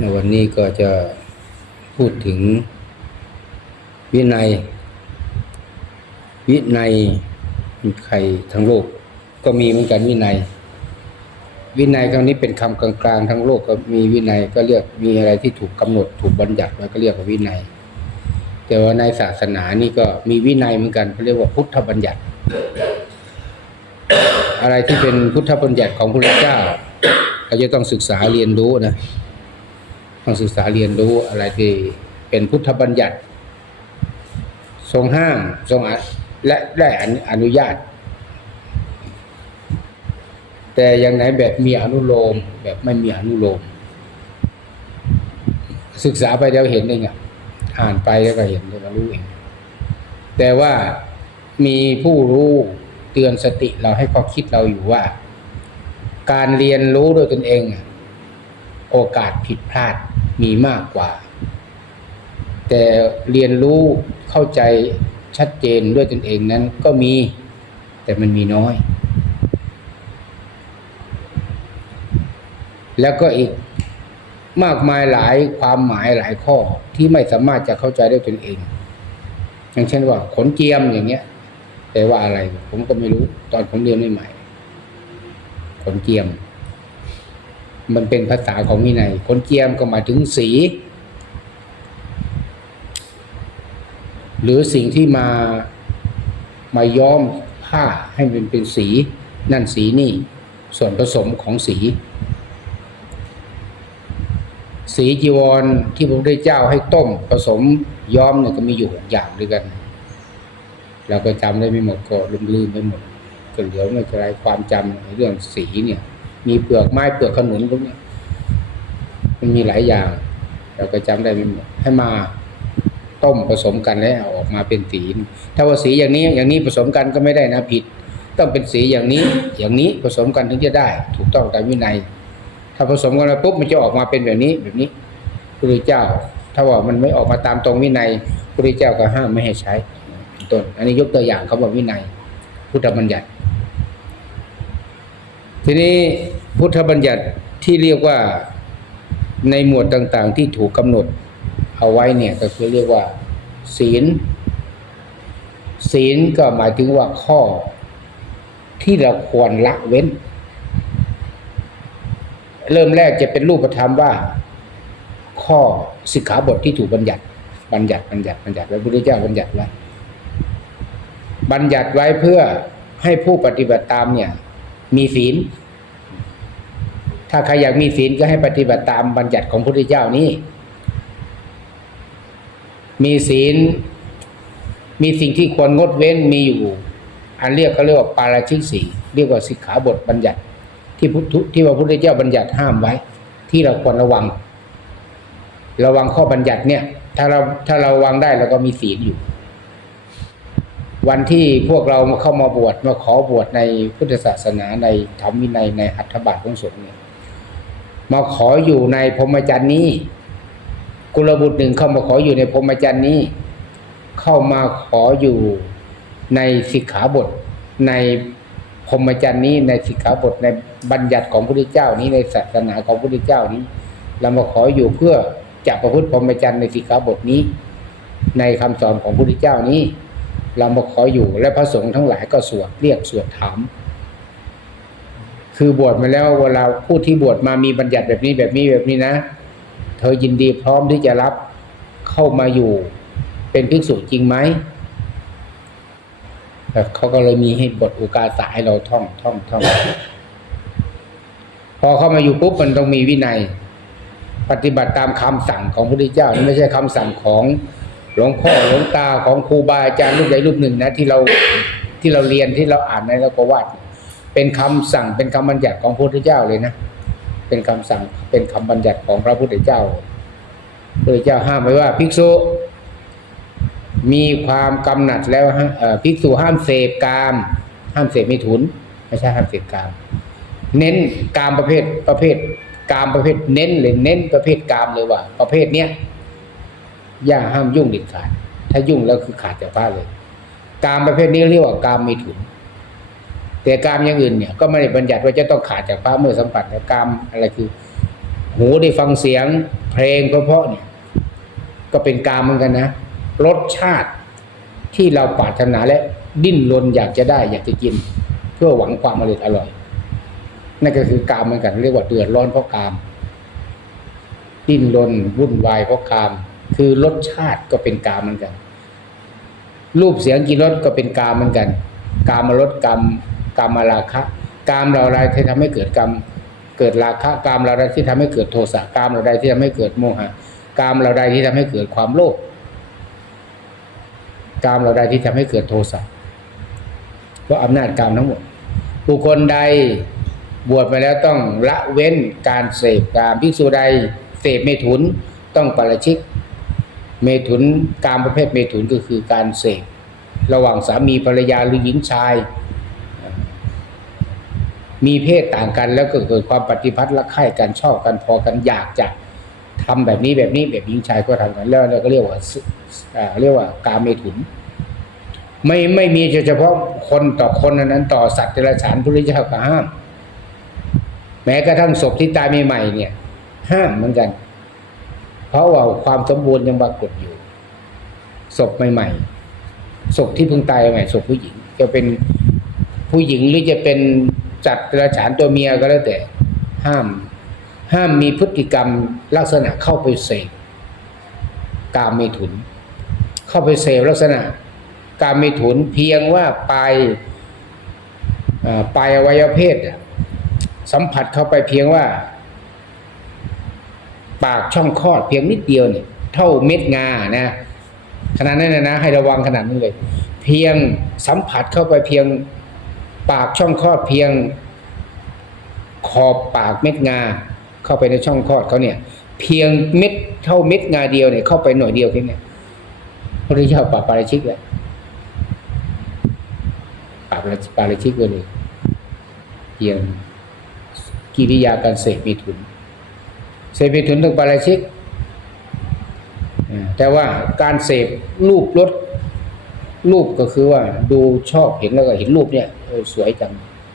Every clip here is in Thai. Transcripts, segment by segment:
ในวันนี้ก็จะพูดถึง วินัย วินัยใครทั้งโลก ก็มีเหมือนกันวินัย วินัยคำนี้เป็นคำกลางๆทั้งโลกก็มีวินัยก็เรียกมีอะไรที่ถูกกำหนดถูกบัญญัติไว้ก็เรียกว่าวินัย แต่ว่าในศาสนานี่ก็มีวินัยเหมือนกันเขาเรียกว่าพุทธบัญญัติ อะไรที่เป็นพุทธบัญญัติของพระพุทธเจ้าเราจะต้องศึกษาเรียนรู้นะ ต้องศึกษาเรียนรู้อะไรที่เป็นพุทธบัญญัติ ทรงห้ามทรงอและได้อนุญาต แต่อย่างไหนแบบมีอนุโลม แบบไม่มีอนุโลม ศึกษาไปแล้วเห็นเองอ่านไปแล้วก็เห็นแล้วก็รู้เองแต่ว่ามีผู้รู้เตือนสติเราให้ข้อคิดเราอยู่ว่า การเรียนรู้โดยตนเอง โอกาสผิดพลาด มีมากกว่า แต่เรียนรู้เข้าใจชัดเจนด้วยตนเองนั้นก็มี แต่มันมีน้อย แล้วก็อีกมากมายหลายความหมายหลายข้อที่ไม่สามารถจะเข้าใจได้ตนเอง อย่างเช่นว่า ขนเจียมอย่างเงี้ยแปลว่าอะไร ผมก็ไม่รู้ตอนผมเรียนใหม่ๆขนเจียม มันเป็นภาษาของวินัยขนเจียมก็หมายถึงสี หรือสิ่งที่มามาย้อมผ้าให้มันเป็นสี นั่นสีนี่ส่วนผสมของสี สีจีวรที่พระพุทธเจ้าให้ต้มผสมย้อมเนี่ยก็มีอยู่หกอย่างด้วยกันเราก็จำได้ไม่หมดก็ลืมๆไปหมดก็เหลือไม่เป็นไรความจำในเรื่องสีเนี่ย มีเปลือกไม้เปลือกขนุนพวกนี้มันมีหลายอย่าง เราก็จำได้ไม่หมดให้มาต้มผสมกันแล้วอออกมาเป็นสีถ้าว่าสีอย่างนี้อย่างนี้ผสมกันก็ไม่ได้นะผิด ต้องเป็นสีอย่างนี้ อย่างนี้ผสมกันถึงจะได้ ถูกต้องตามวินัย ถ้าผสมกันแล้วปุ๊บมันจะออกมาเป็นแบบนี้แบบนี้พระพุทธเจ้า ถ้าว่ามันไม่ออกมาตามตรงวินัยพระพุทธเจ้าก็ห้ามไม่ให้ใช้เป็นต้น อันนี้ยกตัวอย่างเขาบอกวินัย พุทธบัญญัติ ทีนี้พุทธบัญญัติที่เรียกว่าในหมวดต่างๆ ที่ถูกกำหนดเอาไว้เนี่ยก็คือเรียกว่า ศีล ศีลก็หมายถึงว่าข้อ ที่เราควรละเว้น เริ่มแรกจะเป็นรูปธรรมว่า ข้อสิกขาบทที่ถูกบัญญัติ บัญญัติบัญญัติบัญญัติไว้พระพุทธเจ้าบัญญัติไว้บัญญัติไว้เพื่อให้ผู้ปฏิบัติตามเนี่ย มีศีล ถ้าใครอยากมีศีลก็ให้ปฏิบัติตามบัญญัติของพระพุทธเจ้านี้ มีศีล มีสิ่งที่ควรงดเว้นมีอยู่ อันเรียกเขาเรียกว่าปาราชิกสีเรียกว่าสิกขาบทบัญญัติ ที่พุทธที่พระพุทธเจ้าบัญญัติห้ามไว้ ที่เราควรระวัง ระวังข้อบัญญัติเนี่ย ถ้าเราถ้าเราวางได้เราก็มีศีลอยู่ วันที่พวกเราเข้ามาบวชมาขอบวชในพุทธศาสนาในธรรมวินัยในอัฏฐบาทของสงฆ์เนี่ยมาขออยู่ในพรหมจรรย์นี้ กุลบุตรหนึ่งเข้ามาขออยู่ในพรหมจรรย์นี้ เข้ามาขออยู่ในสิกขาบทในพรหมจรรย์นี้ในสิกขาบทในบัญญัติของพระพุทธเจ้านี้ในศาสนาของพระพุทธเจ้านี้ เรามาขออยู่เพื่อจะประพฤติพรหมจรรย์ในสิกขาบทนี้ ในคำสอนของพระพุทธเจ้านี้ เรามาขออยู่และพระสงฆ์ทั้งหลายก็สวดเรียกสวดถาม คือบวชมาแล้วเวลาผู้ที่บวชมามีบัญญัติแบบนี้แบบนี้แบบนี้นะ เธอยินดีพร้อมที่จะรับเข้ามาอยู่เป็นภิกษุจริงไหมแบบเขาก็เลยมีให้บทอุกาสาให้เราท่องท่องท่องพอเข้ามาอยู่ปุ๊บมันต้องมีวินัย ปฏิบัติตามคำสั่งของพระพุทธเจ้านี่ไม่ใช่คำสั่งของ ลวงพ่อหลวงตาของครูบาอาจารย์รูปใดรูปหนึ่งนะที่เราที่เราเรียนที่เราอ่านในแล้วก็วาดเป็นคำสั่งเป็นคำบัญญัติของพระพุทธเจ้าเลยนะเป็นคำสั่งเป็นคำบัญญัติของพระพุทธเจ้าพระพุทธเจ้าห้ามไว้ว่าภิกษุ มีความกำหนัดแล้วภิกษุห้ามเสพกาม ห้ามเสพมิถุน ไม่ใช่ห้ามเสพกาม เน้นกามประเภทประเภทกามประเภทเน้นเลยเน้นประเภทกามเลยว่า ประเภทเนี้ย ย่าห้ามยุ่งเด็ดขาด ถ้ายุ่งแล้วคือขาดจากบ้าเลย กามประเภทนี้เรียกว่ากามมิถุน แต่กามอย่างอื่นเนี่ย ก็ไม่ได้บัญญัติว่าจะต้องขาดจากพระเมื่อสัมผัสแต่กามอะไรคือ หูได้ฟังเสียงเพลงเพราะๆเนี่ย ก็เป็นกามเหมือนกันนะรสชาติที่เราปรารถนาและดิ้นรนอยากจะได้อยากจะกิน เพื่อหวังความอร่อยอร่อยนั่นก็คือกามเหมือนกัน เรียกว่าเดือดร้อนเพราะกาม ดิ้นรนวุ่นวายเพราะกาม คือรสชาติก็เป็นกามเหมือนกัน รูปเสียงกินรสก็เป็นกามเหมือนกัน กามารสกรรมกามราคะ กามเราอะไรที่ทำให้เกิดกรรมเกิดราคะกามเราใดที่ทำให้เกิดโทสะกามเราใดที่ทำให้เกิดโมหะกามเราใดที่ทำให้เกิดความโลภกามเราใดที่ทำให้เกิดโทสะเพราะอำนาจกามทั้งหมดบุคคลใดบวชมาแล้วต้องละเว้นการเสพกามภิกษุใดเสพเมถุนต้องปาราชิก เมถุนกามประเภทเมถุนก็คือการเสพระหว่างสามีภรรยาหรือหญิงชาย มีเพศต่างกันแล้วก็เกิดความปฏิพัทธ์รักใคร่กันชอบกันพอกันอยากจะทำแบบนี้แบบนี้แบบหญิงชายก็ทำกันแล้วเราก็เรียกว่าเรียกว่ากามเมถุน ไม่ไม่มีเฉพาะคนต่อคนนั้น ต่อสัตว์เดรัจฉานพระพุทธเจ้าก็ห้าม แม้กระทั่งศพที่ตายใหม่ๆเนี่ย ห้ามเหมือนกัน เพราะว่าความสมบูรณ์ยังปรากฏอยู่ศพใหม่ๆศพที่เพิ่งตายใหม่ศพผู้หญิง จะเป็นผู้หญิงหรือจะเป็นจัดเดรัจฉานตัวเมียก็แล้วแต่ ห้าม ห้ามมีพฤติกรรมลักษณะเข้าไปเสพกามเมถุน เข้าไปเสพลักษณะการมีถุนเพียงว่าปลายปลายอวัยวเพศสัมผัสเข้าไปเพียงว่า ปากช่องคลอดเพียงนิดเดียวเนี่ยเท่าเม็ดงานะขนาดนั้นนะนะให้ระวังขนาดนั้นเลย เพียงสัมผัสเข้าไปเพียงปากช่องคลอดเพียง ขอบปากเม็ดงา เข้าไปในช่องคลอดเขาเนี่ย เพียงเม็ดเท่าเม็ดงาเดียวเนี่ยเข้าไปหน่อยเดียวแค่เนี้ยพระเจ้าปราบปาราชิกเลยปราบปาราชิกเลยเพียงกิริยาการเสพมีทุน เสพมีทุนต้องปาราชิก แต่ว่าการเสพรูปรสรูปก็คือว่าดูชอบเห็นแล้วก็เห็นรูปเนี่ยสวยจัง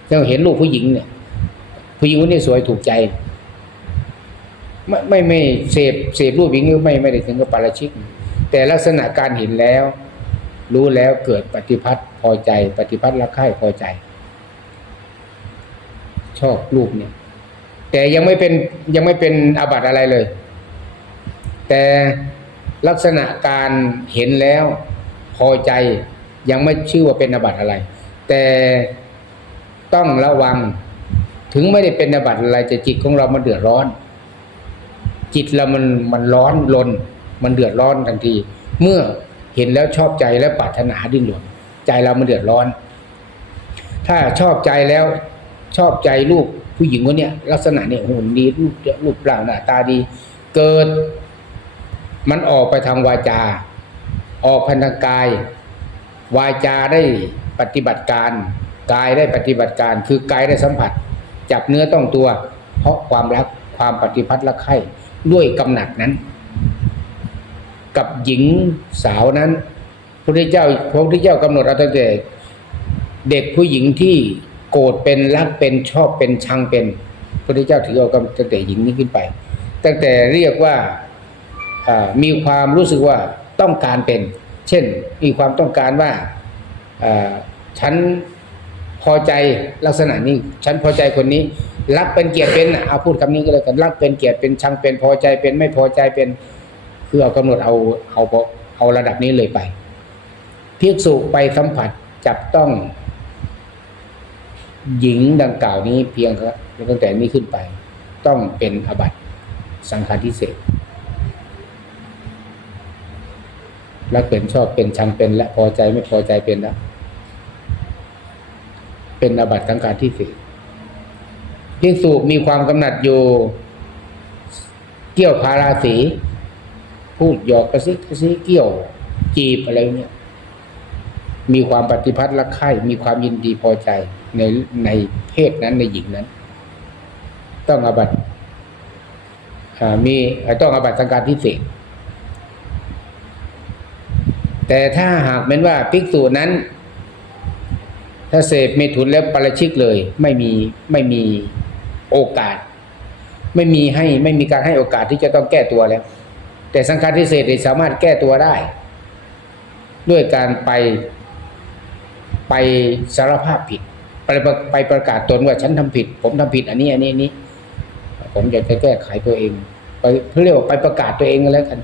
แล้วเห็นรูปผู้หญิงเนี่ยผู้หญิงคนนี้สวยถูกใจ ไม่ไม่ไม่เสพเสพรูปหญิงไม่ไม่ได้ถึงกับปาราชิก แต่ลักษณะการเห็นแล้ว รู้แล้วเกิดปฏิพัทธ์พอใจ ปฏิพัทธ์รักใคร่พอใจ ชอบรูปเนี่ย แต่ยังไม่เป็นยังไม่เป็นอาบัติอะไรเลย แต่ลักษณะการเห็นแล้วพอใจยังไม่ชื่อว่าเป็นอาบัติอะไร แต่ต้องระวังถึงไม่ได้เป็นอาบัติอะไรแต่จิตของเรามันเดือดร้อน จิตเรามันมันร้อนลน มันเดือดร้อนทันที เมื่อเห็นแล้วชอบใจและปรารถนาดิ้นรนใจเรามันเดือดร้อน ถ้าชอบใจแล้ว ชอบใจรูปผู้หญิงคนเนี้ยลักษณะเนี่ยหุ่นดีรูปรูปร่างหน้าตาดี เกิด มันออกไปทางวาจา ออกพันทางกาย วาจาได้ปฏิบัติการกายได้ปฏิบัติการ คือกายได้สัมผัส จับเนื้อต้องตัว เพราะความรักความปฏิพัทธ์รักใคร่ด้วยกำหนัดนั้น กับหญิงสาวนั้นพระพุทธเจ้าพระพุทธเจ้ากำหนดเอาตั้งแต่เด็กผู้หญิงที่ โกรธเป็นรักเป็นชอบเป็นชังเป็นพระพุทธเจ้าถือเอาตั้งแต่หญิงนี้ขึ้นไป ตั้งแต่เรียกว่ามีความรู้สึกว่าต้องการเป็น เช่นมีความต้องการว่าฉันพอใจลักษณะนี้ฉันพอใจคนนี้ รักเป็นเกลียดเป็นเอาพูดคำนี้ก็แล้วกันรักเป็นเกลียดเป็นชังเป็นพอใจเป็นไม่พอใจเป็นคือเอากำหนดเอาเอาเอาระดับนี้เลยไปภิกษุไปสัมผัสจับต้อง หญิงดังกล่าวนี้เพียงครับตั้งแต่นี้ขึ้นไป ต้องเป็นอบัติสังฆาทิเศษรักเป็นชอบเป็นชังเป็นและพอใจไม่พอใจเป็นแล้วเป็นอบัติสังฆาทิเศษภิกษุมีความกำหนัดอยู่ เกี่ยวพาราสี พูดหยอกกระซิกกระซิเกี่ยว จีบอะไรเนี่ยมีความปฏิพัทธ์รักใคร่มีความยินดีพอใจ ในในเพศนั้นในหญิงนั้น ต้องอาบัตมีต้องอาบัตสังการพิเศษ แต่ถ้าหากเป็นว่าภิกษุนั้น ถ้าเสพเมถุนแล้วปราชิกเลย ไม่มีไม่มีโอกาส ไม่มีให้ไม่มีการให้โอกาสที่จะต้องแก้ตัวแล้ว แต่สังฆาทิเศษสามารถแก้ตัวได้ ด้วยการไปไปสารภาพผิด ไปไปประกาศตนว่าฉันทำผิด ผมทำผิด อันนี้ อันนี้นี้ ผมอยากจะแก้ไขตัวเอง ไปเรียกว่าไปประกาศตัวเองก็แล้วกัน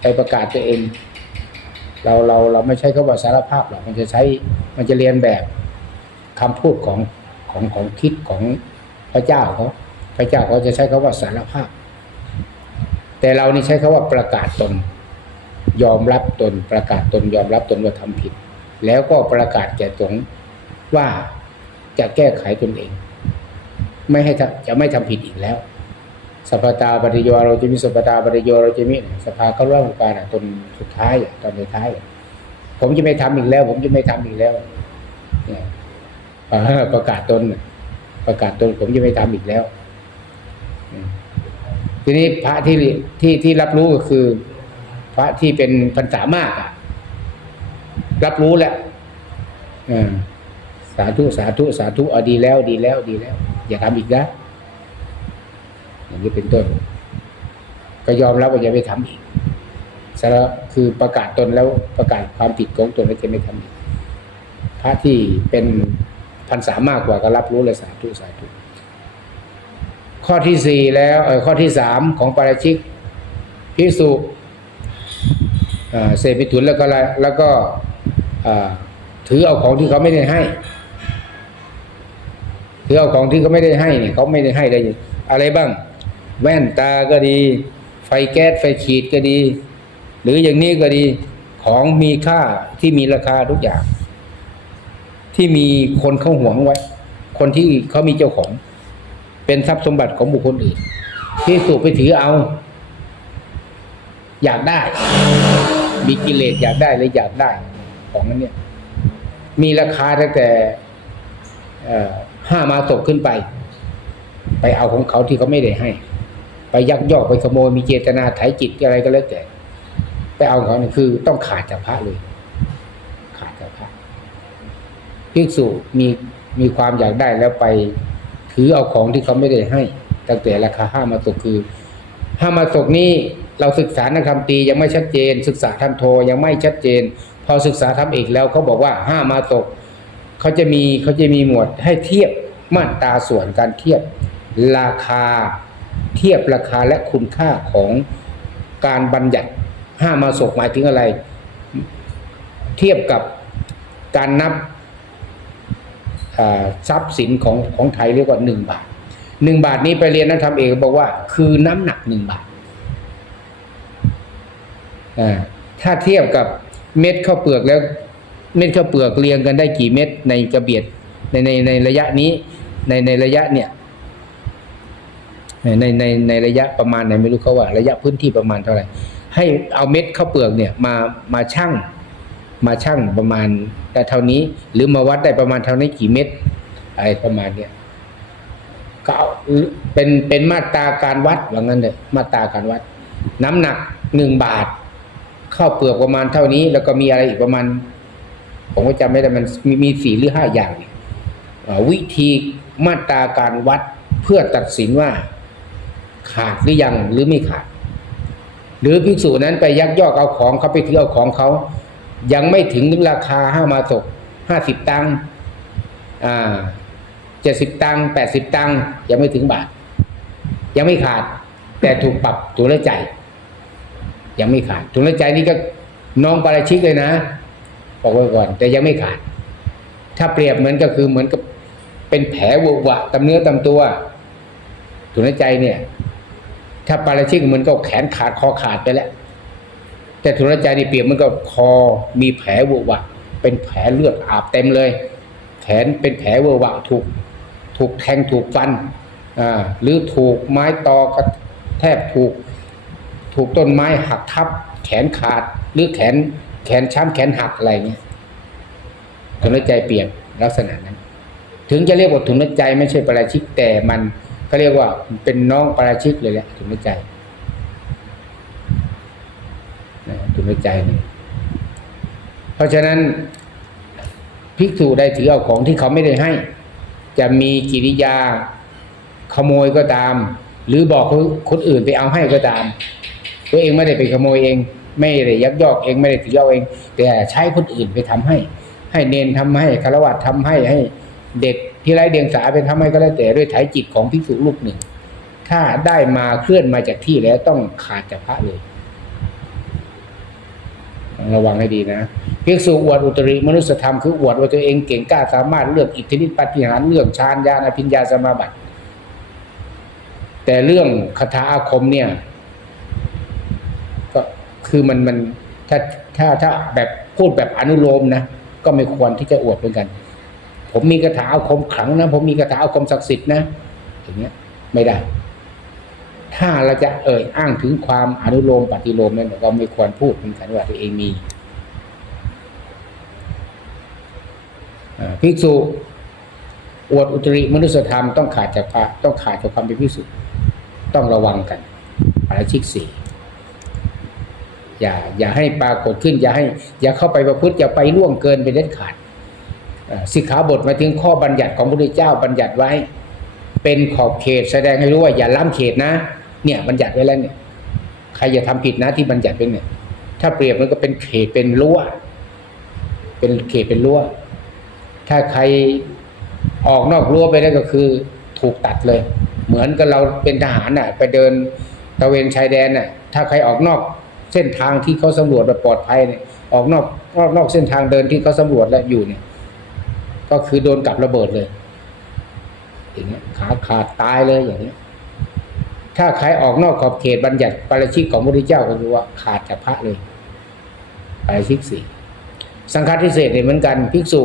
ไปประกาศตัวเอง เราเราเราไม่ใช้คำว่าสารภาพหรอกมันจะใช้มันจะเรียนแบบคำพูดของของของคิดของพระเจ้าเขาพระเจ้าเขาจะใช้คำว่าสารภาพ แต่เรานี่ใช้คำว่าประกาศตน ยอมรับตน ประกาศตน ยอมรับตนว่าทำผิด แล้วก็ประกาศแก่ตนว่า จะแก้ไขตนเอง ไม่ให้จะไม่ทำผิดอีกแล้วสัพพตาปฏิโยเราจะมีสัพพตาปฏิโยเราจะมีสภาเข้าร่วมการอะตนสุดท้ายตอนในท้าย ผมจะไม่ทำอีกแล้ว ผมจะไม่ทำอีกแล้วประกาศตนประกาศตนผมจะไม่ทำอีกแล้ว ทีนี้พระที่ที่ที่รับรู้ก็คือ พระที่เป็นพรรษามากรับรู้แล้วเออ สาธุ สาธุ สาธุเอาดีแล้วดีแล้วดีแล้ว อย่าทำอีกนะอย่างนี้เป็นต้น ก็ยอมรับว่าจะไม่ทำอีกสาระคือประกาศตนแล้วประกาศความผิดของตนแล้วจะไม่ทำอีกพระที่เป็นพรรษามากกว่าก็รับรู้เลยสาธุสาธุข้อที่สี่แล้วเออข้อที่สามของปาราชิกพิสุเสพมิถุนแล้วก็แล้วก็ถือเอาของที่เขาไม่ได้ให้ ถือเอาของที่เขาไม่ได้ให้เนี่ยเขาไม่ได้ให้อะได้อะไรบ้าง แว่นตาก็ดี ไฟแก๊สไฟขีดก็ดี หรืออย่างนี้ก็ดีของมีค่าที่มีราคาทุกอย่าง ที่มีคนเขาหวงไว้ คนที่เขามีเจ้าของ เป็นทรัพย์สมบัติของบุคคลอื่น ที่สูบไปถือเอา อยากได้ มีกิเลสอยากได้เลยอยากได้ ของนั้นเนี่ย มีราคาตั้งแต่ ห้ามาตกขึ้นไป ไปเอาของเขาที่เขาไม่ได้ให้ ไปยักยอกไปขโมยมีเจตนาไถจิตอะไรก็แล้วแต่ ไปเอาของเขาเนี่ยคือต้องขาดจากพระเลย ขาดจากพระภิกษุมีมีความอยากได้แล้วไปถือเอาของที่เขาไม่ได้ให้ ตั้งแต่ราคาห้ามาตกคือห้ามาตกนี้เราศึกษาในคำตียังไม่ชัดเจน ศึกษาธรรมโทยังไม่ชัดเจน พอศึกษาธรรมเอกแล้วเขาบอกว่าห้ามาตก เขาจะมีเขาจะมีหมวดให้เทียบมาตราส่วนการเทียบราคาเทียบราคาและคุณค่าของการบัญญัติห้ามาศกหมายถึงอะไร เทียบกับการนับทรัพย์สินของของไทยเรียกว่าหนึ่งบาทหนึ่งบาทนี้ไปเรียนนักธรรมเอกบอกว่า คือน้ำหนักหนึ่งบาทถ้าเทียบกับเม็ดข้าวเปลือกแล้ว เม็ดข้าวเปลือกเรียงกันได้กี่เม็ดในกระเบียดในในในระยะนี้ ในในระยะเนี่ย ในในในระยะประมาณไหนไม่รู้เขาว่า ระยะพื้นที่ประมาณเท่าไหร่ให้เอาเม็ดข้าวเปลือกเนี่ยมามาชั่งมาชั่งประมาณได้เท่านี้ หรือมาวัดได้ประมาณเท่านี้กี่เม็ดอะไรประมาณเนี้ยก็เอาเป็นเป็นมาตราการวัดว่างั้นเลยมาตราการวัด น้ำหนักหนึ่งบาทข้าวเปลือกประมาณเท่านี้ แล้วก็มีอะไรอีกประมาณ ผมก็จำไม่ได้มันมีมีสี่หรือห้าอย่างวิธีมาตราการวัดเพื่อตัดสินว่าขาดหรือยังหรือไม่ขาด หรือภิกษุนั้นไปยักยอกเอาของเขาไปถือเอาของเขายังไม่ถึงราคาห้ามาศกห้าสิบตังค์เจ็ดสิบตังค์แปดสิบตังค์ยังไม่ถึงบาท ยังไม่ขาด แต่ถูกปรับถุงละใจ ยังไม่ขาดถุงละใจนี่ก็น้องปาราชิกเลยนะ บอกไว้ก่อน แต่ยังไม่ขาด ถ้าเปรียบเหมือนก็คือเหมือนกับเป็นแผลวะหวะตามเนื้อตามตัวถุงละใจเนี่ย ถ้าปาราชิกเหมือนกับแขนขาดคอขาดไปแล้ว แต่ถุนใจนี่เปรียบมันก็คอมีแผลวะหวะเป็นแผลเลือดอาบเต็มเลย แขนเป็นแผลเวะหวะถูก ถูกแทงถูกฟันอ่าหรือถูกไม้ตอกระแทบถูก ถูกต้นไม้หักทับ แขนขาดหรือแขน แขนช้ำแขนหักอะไรเงี้ยถุนใจเปียบลักษณะนั้น ถึงจะเรียกว่าถุนใจไม่ใช่ปาราชิกแต่มันเขาเรียกว่าเป็นน้องปาราชิกเลยแหละถุนใจนะถุนใจนี่เพราะฉะนั้นภิกษุได้ถือเอาของที่เขาไม่ได้ให้ จะมีกิริยาขโมยก็ตาม หรือบอกคนอื่นไปเอาให้ก็ตาม ตัวเองไม่ได้ไปขโมยเอง ไม่ได้ยักยอกเองไม่ได้ถือยอกเอง แต่ใช้คนอื่นไปทำให้ ให้เนนทำให้คารวะทำให้ให้เด็กที่ไร้เดียงสาไปทำให้ก็แล้วแต่ด้วยไถจิตของภิกษุรูปหนึ่ง ถ้าได้มาเคลื่อนมาจากที่แล้วต้องขาดจากพระเลยระวังให้ดีนะภิกษุอวดอุตริมนุสธรรมคืออวดว่าตัวเองเก่งกล้าสามารถเลือกอิทธิฤทธิปฏิหารเรื่องฌานญาณอภิญญาสมาบัติ แต่เรื่องคาถาอาคมเนี่ย คือมันมันถ้าถ้าถ้าแบบพูดแบบอนุโลมนะก็ไม่ควรที่จะอวดเหมือนกัน ผมมีคาถาอาคมขลังนะผมมีคาถาอาคมศักดิ์สิทธิ์นะอย่างเงี้ยไม่ได้ ถ้าเราจะเอ่ยอ้างถึงความอนุโลมปฏิโลมนั้นก็ไม่ควรพูดเหมือนกันว่าตัวเองมีภิกษุอวดอุตริมนุสธรรมต้องขาดจากพระต้องขาดจากความเป็นภิกษุต้องระวังกันปาราชิกสี่ อย่าอย่าให้ปรากฏขึ้น อย่าให้ อย่าเข้าไปประพฤติอย่าไปล่วงเกินไปเด็ดขาดอ่าสิกขาบทมาถึงข้อบัญญัติของพระพุทธเจ้าบัญญัติไว้ เป็นขอบเขตแสดงให้รู้ว่าอย่าล้ำเขตนะ เนี่ยบัญญัติไว้แล้วเนี่ยใครอย่าทำผิดนะที่บัญญัติเป็นเนี่ยถ้าเปรียบมันก็เป็นเขตเป็นรั้วเป็นเขตเป็นรั้วถ้าใครออกนอกรั้วไปได้วก็คือถูกตัดเลย เหมือนกับเราเป็นทหารน่ะ ไปเดินตะเวนชายแดนน่ะ ถ้าใครออกนอก เส้นทางที่เขาสำรวจแบบปลอดภัยเนี่ยออกนอกนอกนอกเส้นทางเดินที่เขาสำรวจแล้วอยู่เนี่ย ก็คือโดนกับระเบิดเลยอย่างเงี้ยขาขาดตายเลยอย่างเงี้ยถ้าใครออกนอกขอบเขตบัญญัติปาราชิกของพระพุทธเจ้าก็คือว่าขาดจากพระเลยปาราชิกสี่สังฆาทิเศษเนี่ยเหมือนกันภิกษุ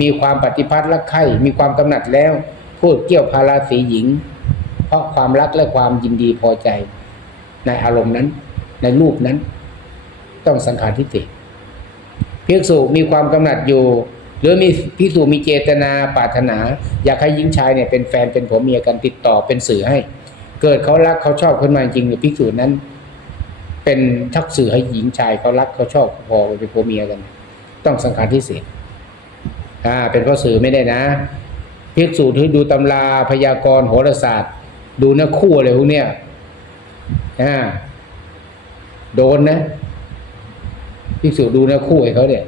มีความปฏิพัทธ์รักใคร่มีความกำหนัดแล้ว พูดเกี่ยวพาราสีหญิง เพราะความรักและความยินดีพอใจในอารมณ์นั้น ในรูปนั้น ต้องสังขารทิเศษภิกษุมีความกำหนัดอยู่ หรือมีภิกษุมีเจตนาปรารถนา อยากให้หญิงชายเนี่ยเป็นแฟนเป็นผัวเมียกันติดต่อเป็นสื่อให้ เกิดเขารักเขาชอบขึ้นมาจริงเนี่ยภิกษุนั้น เป็นทักสื่อให้หญิงชายเขารักเขาชอบพอเป็นผัวเมียกัน ต้องสังขารที่เศษอ่าเป็นเพราะสื่อไม่ได้นะภิกษุที่ดูตำราพยากรณ์โหราศาสตร์ ดูนื้อคู่อะไรพวกเนี้ยอ่า โดนนะภิกษุดูนื้อคู่ให้เขาเนี่ย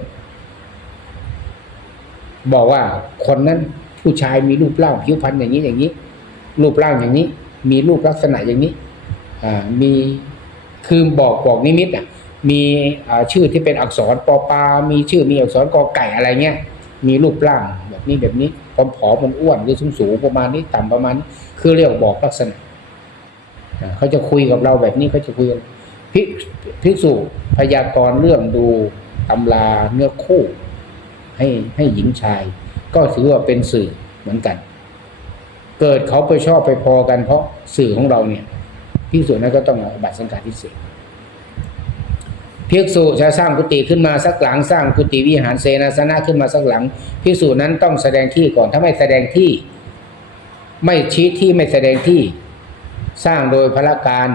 บอกว่าคนนั้นผู้ชายมีรูปร่างผิวพรรณอย่างนี้อย่างนี้ รูปร่างอย่างนี้ มีรูปลักษณะอย่างนี้ อ่า มีคือบอกบอกนิมิตอะ มีอ่าชื่อที่เป็นอักษรปอปา มีชื่อมีอักษรกอไก่อะไรเงี้ยมีรูปร่างแบบนี้แบบนี้ผอมผอมมันอ้วนหรือสูงสูงประมาณนี้ต่ำประมาณนี้คือเรียกบอกลักษณะเขาจะคุยกับเราแบบนี้เขาจะคุยกันพิ ภิกษุพยากรณ์เรื่องดูตำราเนื้อคู่ ให้ให้หญิงชาย ก็ถือว่าเป็นสื่อเหมือนกัน เกิดเขาไปชอบไปพอกันเพราะสื่อของเราเนี่ยพิสูจน์นั้นก็ต้องเอาบัตรสังกัดที่เศษภิกษุจะสร้างกุฏิขึ้นมาสักหลังสร้างกุฏิวิหารเสนาสนะขึ้นมาสักหลังภิกษุนั้นต้องแสดงที่ก่อนถ้าไม่แสดงที่ ไม่ชี้ที่ไม่แสดงที่ สร้างโดยพละการ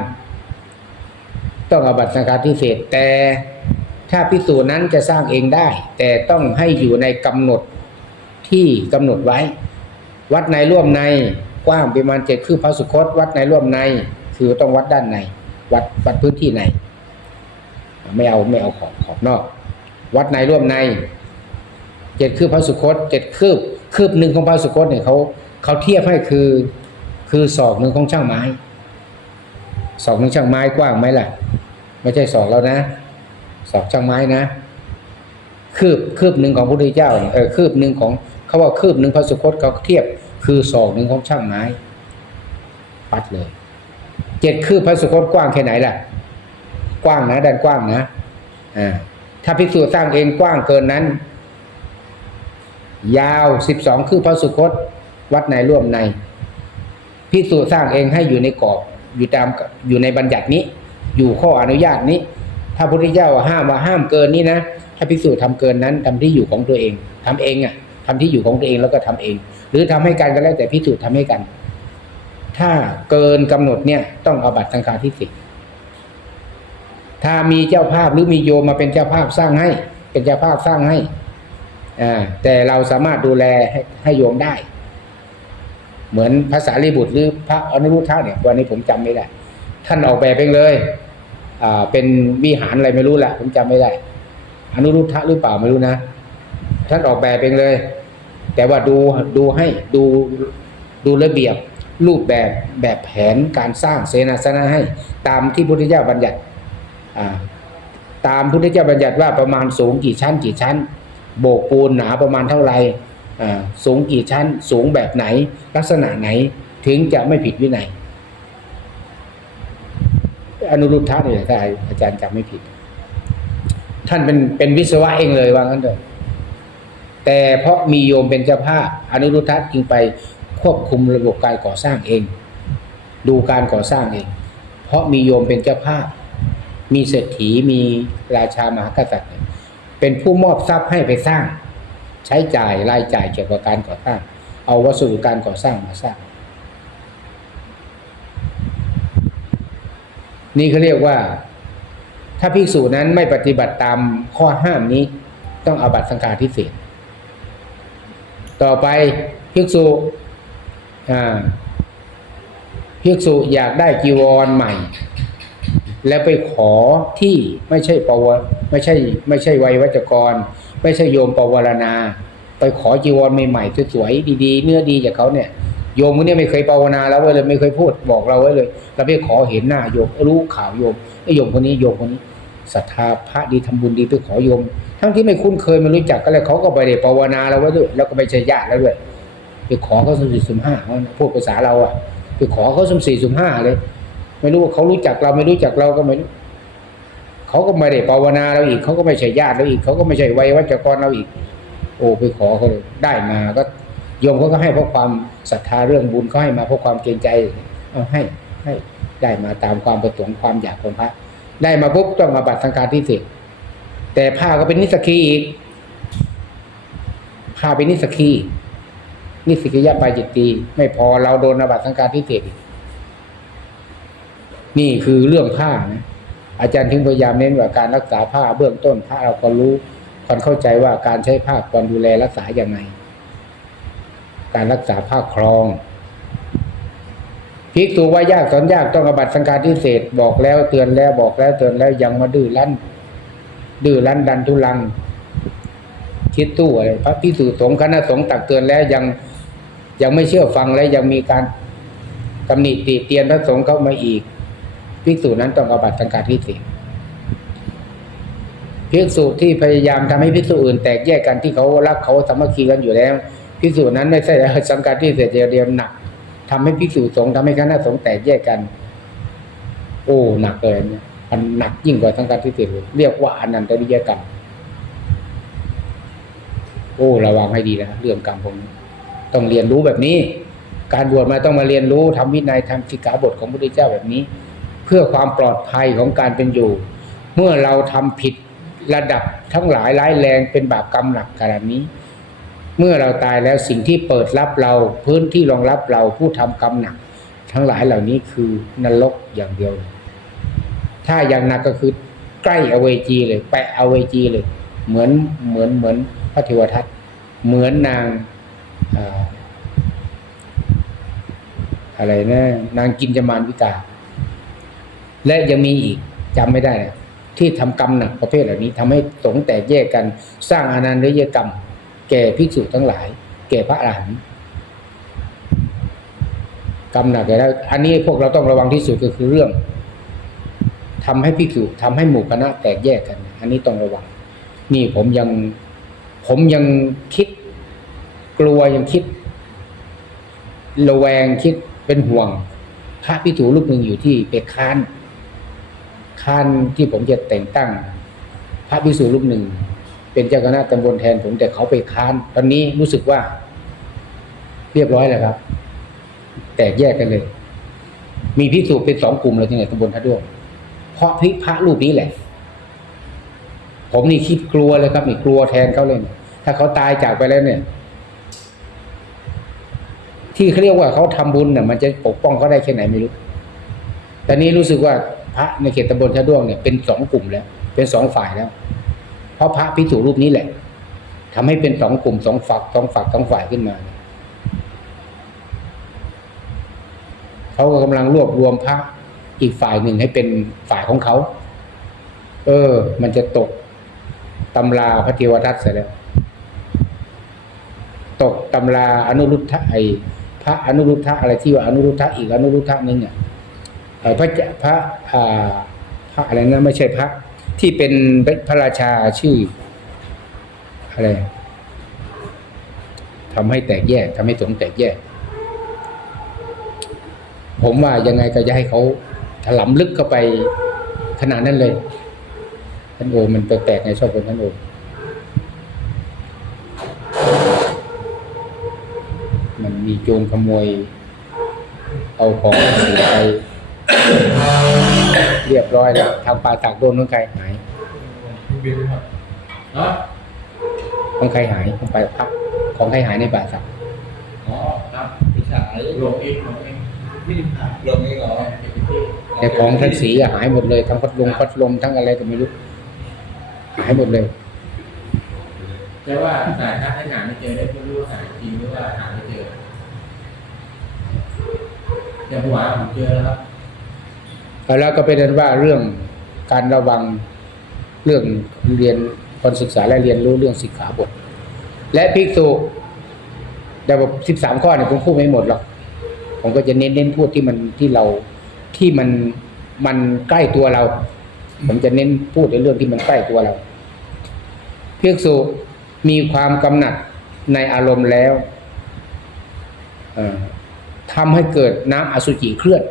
ต้องเอาบัตรสังกัดที่เศษแต่ถ้าภิกษุนั้นจะสร้างเองได้ แต่ต้องให้อยู่ในกำหนดที่กำหนดไว้ วัดในร่วมในกว้างประมาณเจ็ดคือพระสุคต วัดในร่วมในคือต้องวัดด้านใน วัดวัดพื้นที่ใน ไม่เอาไม่เอาขอบขอบนอก วัดในร่วมในเจ็ดคือพระสุคตเจ็ดคืบคืบหนึ่งของพระสุคตเนี่ยเขาเขาเทียบให้คือคือศอกหนึ่งของช่างไม้ ศอกนึงช่างไม้กว้างไหมล่ะ ไม่ใช่ศอกแล้วนะศอกช่างไม้นะ คืบคืบหนึ่งของพระพุทธเจ้าเนี่ยเออคืบหนึ่งของเขาว่าคืบหนึ่งพระสุคตเขาเทียบ คือศอกหนึ่งของช่างไม้ ปัดเลยเจ็ดคืบพระสุคตกว้างแค่ไหนล่ะ กว้างนะด้านกว้างนะอ่าถ้าภิกษุสร้างเองกว้างเกินนั้น ยาวสิบสองคือพระสุคตวัดในร่วมในภิกษุสร้างเองให้อยู่ในกรอบ อยู่ตามอยู่ในบัญญัตินี้ อยู่ข้ออนุญาตนี้ ถ้าพระพุทธเจ้าห้ามว่าห้ามเกินนี้นะถ้าภิกษุทำเกินนั้นทำที่อยู่ของตัวเองทำเองอะทำที่อยู่ของตัวเองแล้วก็ทำเอง หรือทำให้กันก็แล้วแต่ภิกษุทำให้กัน ถ้าเกินกำหนดเนี่ย ต้องเอาบัตรสังฆาทิเศษถ้ามีเจ้าภาพหรือมีโยมมาเป็นเจ้าภาพสร้างให้ เป็นเจ้าภาพสร้างให้อ่าแต่เราสามารถดูแลให้ให้โยมได้ เหมือนภาษาลีบุตรหรือพระอนุรุทธะเนี่ยวันนี้ผมจำไม่ได้ท่านออกแบบเองเลยอ่าเป็นวิหารอะไรไม่รู้แหละผมจำไม่ได้ อนุรุทธะหรือเปล่าไม่รู้นะ ท่านออกแบบเองเลย แต่ว่าดูดูให้ดูดูระเบียบรูปแบบแบบแผนการสร้างเสนาสนะให้ ตามที่พุทธเจ้าบัญญัติอ่าตามพุทธเจ้าบัญญัติว่าประมาณสูงกี่ชั้นกี่ชั้น โบกปูนหนาประมาณเท่าไหร่ สูงกี่ชั้น สูงแบบไหน ลักษณะไหนถึงจะไม่ผิดวินัยอนุรุทธะเนี่ยถ้าอาจารย์จำไม่ผิด ท่านเป็นเป็นวิศวะเองเลยว่างั้นเถอะแต่เพราะมีโยมเป็นเจ้าภาพอนุรุทธะจึงไปควบคุมระบบการก่อสร้างเอง ดูการก่อสร้างเอง เพราะมีโยมเป็นเจ้าภาพ มีเศรษฐีมีราชามหากษัตริย์ เป็นผู้มอบทรัพย์ให้ไปสร้าง ใช้จ่ายรายจ่ายเกี่ยวกับการก่อสร้าง เอาวัสดุการก่อสร้างมาสร้าง นี่เขาเรียกว่า ถ้าภิกษุนั้นไม่ปฏิบัติตามข้อห้ามนี้ ต้องอาบัตสังฆาทิเศษต่อไปภิกษุอ่าภิกษุอยากได้จีวรใหม่ แล้วไปขอที่ไม่ใช่ปวไม่ใช่ไม่ใช่ไวยวัจกร ไม่ใช่โยมปวารณา ไปขอจีวรใหม่ๆสวยๆดีๆ เนื้อดีจากเขาเนี่ยโยมคนนี้ไม่เคยภาวนาแล้วไว้เลยไม่เคยพูดบอกเราไว้เลย เราไปขอเห็นหน้าโยมรู้ข่าวโยมไอ้โยมคนนี้โยมคนนี้ศรัทธาพระดีทำบุญดีไปขอโยม ทั้งที่ไม่คุ้นเคยไม่รู้จักก็เลยเขาก็ไปได้ภาวนาเราไว้ด้วยแล้วก็ไม่ใช่ญาติแล้วด้วยไปขอเขาสุ่มสี่สุ่มห้าเขาพูดภาษาเราอะไปขอเขาสุ่มสี่สุ่มห้าเลย ไม่รู้ว่าเขารู้จักเราไม่รู้จักเราก็ไม่รู้ เขาก็ไม่ได้ภาวนาเราอีกเขาก็ไม่ใช่ญาติเราอีกเขาก็ไม่ใช่วัยวัจกรเราอีก โอ้ไปขอเขาได้มาก็โยมเขาก็ให้เพราะความศรัทธาเรื่องบุญเขาให้มาเพราะความเกรงใจเอาให้ให้ได้มาตามความประสงค์ความอยากของพระ ได้มาปุ๊บต้องมาบัตรสังฆาทิเศษแต่ผ้าก็เป็นนิสกีอีกผ้าเป็นนิสกีนิสกิยะปาจิตตีไม่พอเราโดนอาบัตสังฆาทิเศษนี่คือเรื่องผ้านะ อาจารย์ถึงพยายามเน้นว่าการรักษาผ้าเบื้องต้นพระเราก็รู้ควรเข้าใจว่าการใช้ผ้าควรดูแลรักษาอย่างไรการรักษาผ้าครองภิกษุว่ายากสอนยากต้องอบัตสังฆารทิเศษบอกแล้วเตือนแล้วบอกแล้วเตือนแล้วยังมาดื้อรั้น ดื้อรั้นดันทุลัง คิดตู้อะไรพระภิกษุสงฆ์คณะสงฆ์ตักเตือนแล้วยังยังไม่เชื่อฟังและยังมีการตำหนิติเตียนพระสงฆ์เข้ามาอีก ภิกษุนั้นต้องอาบัตสังฆาทิเศษภิกษุที่พยายามทำให้ภิกษุอื่นแตกแยกกันที่เขารักเขาสามัคคีกันอยู่แล้วภิกษุนั้นไม่ใช่สังฆาทิเศษเดียวหนักทำให้ภิกษุสงฆ์ทำให้คณะสงฆ์แตกแยกกัน โอ้หนักเลยนี่ยมันหนักยิ่งกว่าสังฆาทิเศษเลยเรียกว่าอนันตริยกรรมโอ้ระวังให้ดีนะเรื่องกรรมพวกนี้ต้องเรียนรู้แบบนี้ การบวชมาต้องมาเรียนรู้ทำวินัยทำสิกขาบทของพระพุทธเจ้าแบบนี้ เพื่อความปลอดภัยของการเป็นอยู่ เมื่อเราทำผิดระดับทั้งหลายร้ายแรงเป็นบาปกรรมหนักขนาดนี้ เมื่อเราตายแล้วสิ่งที่เปิดรับเราพื้นที่รองรับเราผู้ทำกรรมหนัก ทั้งหลายเหล่านี้คือนรกอย่างเดียว ถ้าอย่างหนักก็คือใกล้อเวจีเลย แปะอเวจีเลย เหมือนเหมือนเหมือนพระเทวทัตเหมือนนางอาอะไรนะนางกินจมานวิกา และยังมีอีกจำไม่ได้นะที่ทำกรรมหนักประเภทเหล่านี้ทำให้สงแตกแยกกันสร้างอนันตริยกรรม แก่ภิกษุทั้งหลาย แก่พระอรหันต์กรรมหนักแล้วอันนี้พวกเราต้องระวังที่สุดก็คือเรื่องทำให้ภิกษุทำให้หมู่คณะแตกแยกกัน อันนี้ต้องระวัง นี่ผมยังผมยังคิดกลัวยังคิดระแวงคิดเป็นห่วงพระพิถูรูปหนึ่งอยู่ที่ไปค้าน ค้านที่ผมจะแต่งตั้ง พระพิสูรูปหนึ่ง เป็นเจ้าคณะตำบลแทนผมแต่เขาไปค้าน ตอนนี้รู้สึกว่า เรียบร้อยแล้วครับ แตกแยกกันเลย มีพิสูจเป็นสองกลุ่มเลยที่ไหนตำบลท่าด้วงเพราะพิพระรูปนี้แหละ ผมนี่คิดกลัวเลยครับนี่กลัวแทนเขาเลยถ้าเขาตายจากไปแล้วเนี่ย ที่เขาเรียกว่าเขาทำบุญน่ะมันจะปกป้องเขาได้แค่ไหนไม่รู้แต่นี้รู้สึกว่า พระในเขตตำบลชะด้วงเนี่ยเป็นสองกลุ่มแล้ว เป็นสองฝ่ายแล้ว เพราะพระพิสูรูปนี้แหละทำให้เป็นสองกลุ่มสองฝักสองฝักสองฝ่ายขึ้นมาเขาก็กำลังรวบรวมพระอีกฝ่ายหนึ่งให้เป็นฝ่ายของเขา เออ มันจะตกตำราพระเทวทัตเสร็จแล้ว ตกตำราอนุรุทธะไอพระอนุรุทธะอะไรที่ว่าอนุรุทธะอีกอนุรุทธะนึงเนี่ย พระเจพระอ่าพระอะไรนะไม่ใช่พระที่เป็นพระราชาชื่ออะไรทำให้แตกแยกทำให้สงแตกแยก ผมว่ายังไงก็จะให้เขาถลำลึกเข้าไปขนาดนั้นเลยท่านโอมมันแปลกๆไงชอบคนท่านโอมมันมีโจรขโมย เอาของไป เรียบร้อยแล้วทางป่าตากโดนของใครหายพี่บินครับเนาะของใครหายของไปพักของใครหายในป่าสักอ๋อครับพี่ชายลงเองลงเองพี่ลงเองเหรอแต่ของท่านสีอะหายหมดเลย ทั้งพัดลมพัดลมทั้งอะไรก็ไม่รู้หายหมดเลยแต่ว่าสายถ้าให้หาไม่เจอได้ไม่รู้ว่าหาจริงหรือว่าหาไม่เจอแต่หัวผมเจอแล้วครับ แล้วก็เป็นนั้นว่าเรื่องการระวังเรื่องเรียนคนศึกษาและเรียนรู้เรื่องสิกขาบท และภิกษุแต่แบบสิบสามข้อเนี่ยผมพูดไม่หมดหรอกผมก็จะเน้นเน้นพูดที่มันที่เราที่มันมันใกล้ตัวเรา ผมจะเน้นพูดในเรื่องที่มันใกล้ตัวเราภิกษุมีความกำหนัดในอารมณ์แล้วทำให้เกิดน้ำอสุจิเคลื่อน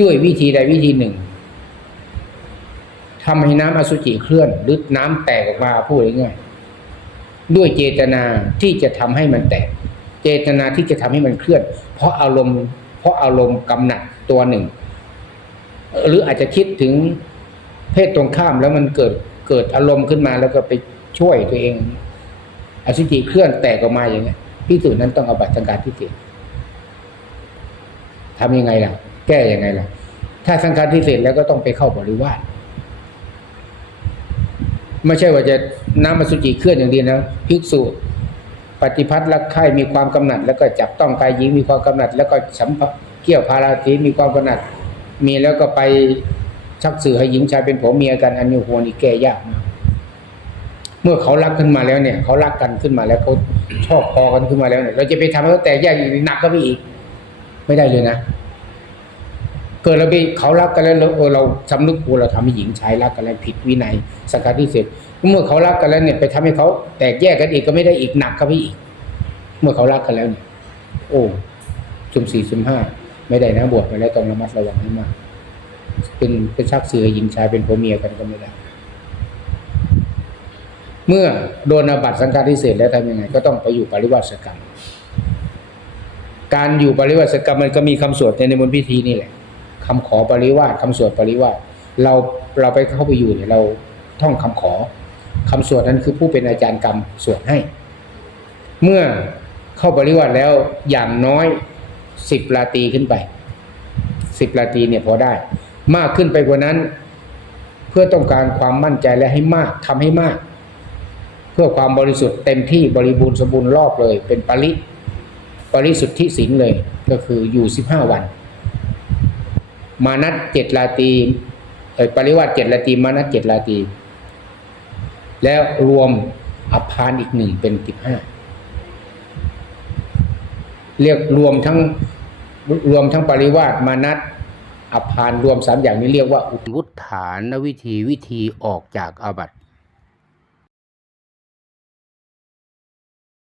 ด้วยวิธีใดวิธีหนึ่งทำให้น้ำอสุจิเคลื่อน หรือน้ำแตกออกมาพูดง่ายๆด้วยเจตนาที่จะทำให้มันแตก เจตนาที่จะทำให้มันเคลื่อน เพราะอารมณ์ เพราะอารมณ์กำหนัดตัวหนึ่ง หรืออาจจะคิดถึงเพศตรงข้ามแล้วมันเกิดเกิดอารมณ์ขึ้นมาแล้วก็ไปช่วยตัวเอง อสุจิเคลื่อนแตกออกมาอย่างเงี้พิสูจน์นั้นต้องเอาบัตรสังการที่เิทำยังไงล่ะ แก้ยังไงล่ะ ถ้าสังฆารที่เสร็จแล้วก็ต้องไปเข้าบริวารไม่ใช่ว่าจะน้ำมสุจิเคลื่อนอย่างเดียวนะภิกษุปฏิพัทธ์รักใคร่มีความกำหนัด แล้วก็จับต้องกายหญิงมีความกำหนัด แล้วก็สัมเกี่ยวพาราทีมีความกำหนัด มีแล้วก็ไปชักสื่อให้หญิงชายเป็นผัวเมียกันอันนี้โหนี่แก้ยากมากเมื่อเขารักขึ้นมาแล้วเนี่ย เขารักกันขึ้นมาแล้วเขาชอบพอกันขึ้นมาแล้วเนี่ยเราจะไปทำให้เขาแตกแยกอีกหนักก็ไปอีก ไม่ได้เลยนะ เกิดเราไปเขารักกันแล้วเราเออเราสำนึกกลัวเราทำให้หญิงชายรักกันแล้วผิดวินัยสังฆาทิเสร็จเมื่อเขารักกันแล้วเนี่ยไปทำให้เขาแตกแยกกันอีกก็ไม่ได้อีกหนักก็ไปอีก เมื่อเขารักกันแล้วเนี่ยโอ้จุมสี่จุมห้าไม่ได้นะบวชไปแล้วต้องระมัดระวังให้มากเป็นเป็นชักเสือหญิงชายเป็นผัวเมียกันก็ไม่ได้เมื่อโดนอาบัติสังฆาทิเศษแล้วทำยังไง ก็ต้องไปอยู่ปริวาสกรรม การอยู่ปริวาสกรรมมันก็มีคำสวดในในมนต์พิธีนี่แหละ คำขอปริวาสคำสวดปริวาสเราเราไปเข้าไปอยู่เนี่ยเราท่องคำขอคำสวดนั้นคือผู้เป็นอาจารย์กรรมสวดให้ เมื่อเข้าปริวาสแล้วอย่างน้อยสิบราตีขึ้นไปสิบราตีเนี่ยพอได้ มากขึ้นไปกว่านั้น เพื่อต้องการความมั่นใจและให้มากทำให้มาก เพื่อความบริสุทธิ์เต็มที่บริบูรณ์สมบูรณ์รอบเลย เป็นปริปริสุทธิศีลเลยก็คืออยู่สิบห้าวัน มานัดเจ็ดลาตีเอปริวาสเจ็ดลาตีมานัดเจ็ดลาตี แล้วรวมอภานอีกหนึ่งเป็นสิบห้าเรียกรวมทั้งรวมทั้งปริวาสมานัดอภานรวมสามอย่างนี้เรียกว่าอุวุฒฐานวิธีวิธีออกจากอาบัติ